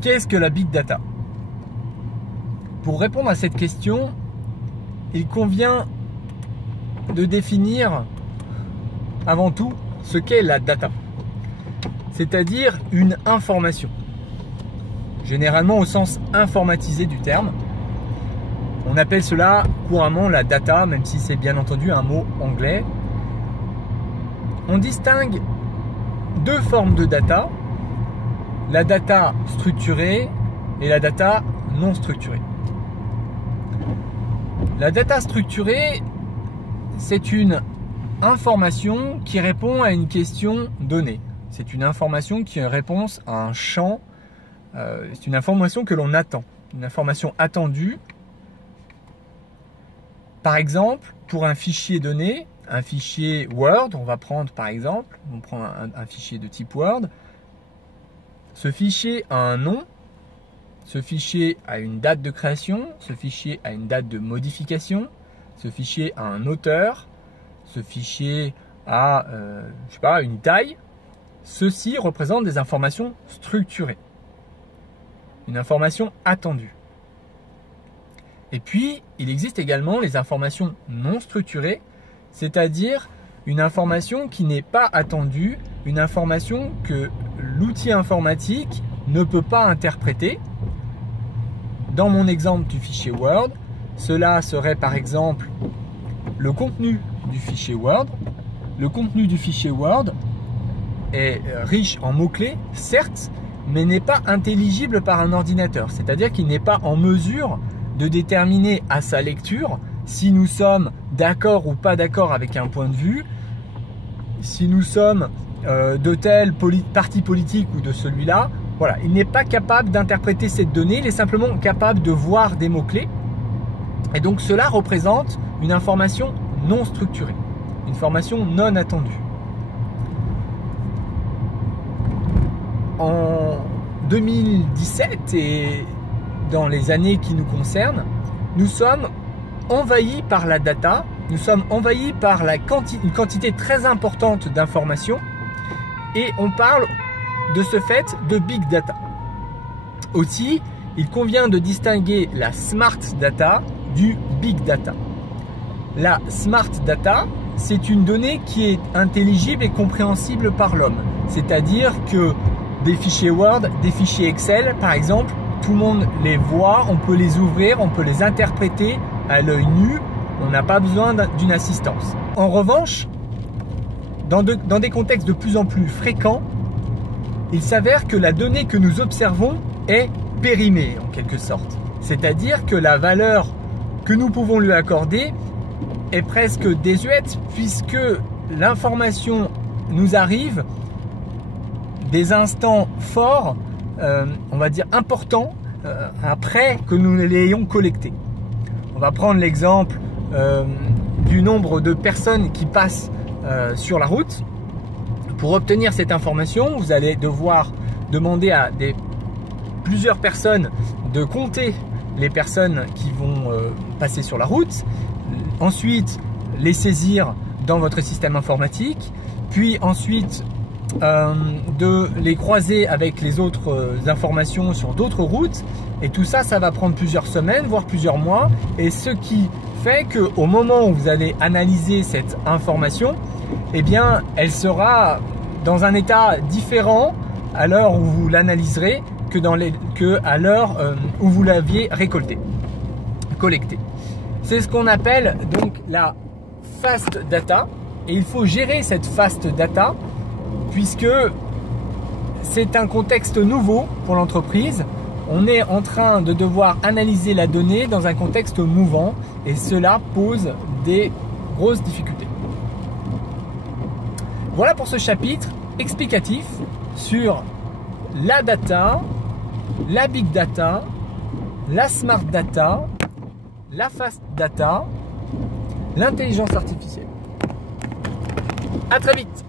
Qu'est-ce que la Big Data? Pour répondre à cette question, il convient de définir avant tout ce qu'est la data, c'est-à-dire une information, généralement au sens informatisé du terme. On appelle cela couramment la data, même si c'est bien entendu un mot anglais. On distingue deux formes de data, la data structurée et la data non structurée. La data structurée, c'est une information qui répond à une question donnée. C'est une information qui répond à un champ, c'est une information que l'on attend, une information attendue. Par exemple, pour un fichier donné, un fichier Word, on va prendre par exemple, on prend un fichier de type Word. Ce fichier a un nom, ce fichier a une date de création, ce fichier a une date de modification, ce fichier a un auteur, ce fichier a je sais pas, une taille. Ceci représente des informations structurées, une information attendue. Et puis, il existe également les informations non structurées, c'est-à-dire une information qui n'est pas attendue, une information que l'outil informatique ne peut pas interpréter. Dans mon exemple du fichier Word, cela serait par exemple le contenu du fichier Word. Le contenu du fichier Word est riche en mots-clés, certes, mais n'est pas intelligible par un ordinateur, c'est-à-dire qu'il n'est pas en mesure de déterminer à sa lecture si nous sommes d'accord ou pas d'accord avec un point de vue, si nous sommes de tel parti politique ou de celui-là. Voilà, il n'est pas capable d'interpréter cette donnée, il est simplement capable de voir des mots-clés. Et donc cela représente une information non structurée, une information non attendue. En 2017 et dans les années qui nous concernent, nous sommes envahis par la data, nous sommes envahis par une quantité très importante d'informations et on parle de ce fait de Big Data. Aussi, il convient de distinguer la Smart Data du Big Data. La Smart Data, c'est une donnée qui est intelligible et compréhensible par l'homme. C'est-à-dire que des fichiers Word, des fichiers Excel, par exemple, tout le monde les voit, on peut les ouvrir, on peut les interpréter à l'œil nu, on n'a pas besoin d'une assistance. En revanche, dans des contextes de plus en plus fréquents, il s'avère que la donnée que nous observons est périmée en quelque sorte. C'est-à-dire que la valeur que nous pouvons lui accorder est presque désuète puisque l'information nous arrive des instants forts, on va dire importants, après que nous l'ayons collecté. On va prendre l'exemple du nombre de personnes qui passent sur la route. Pour obtenir cette information, vous allez devoir demander à plusieurs personnes de compter les personnes qui vont passer sur la route, ensuite les saisir dans votre système informatique, puis ensuite de les croiser avec les autres informations sur d'autres routes, et tout ça, ça va prendre plusieurs semaines, voire plusieurs mois, et ce qui fait qu'au moment où vous allez analyser cette information, eh bien, elle sera dans un état différent à l'heure où vous l'analyserez que à l'heure où vous l'aviez collecté. C'est ce qu'on appelle donc la fast data, et il faut gérer cette fast data puisque c'est un contexte nouveau pour l'entreprise. On est en train de devoir analyser la donnée dans un contexte mouvant et cela pose des grosses difficultés. Voilà pour ce chapitre explicatif sur la data, la big data, la smart data, la fast data, l'intelligence artificielle. À très vite!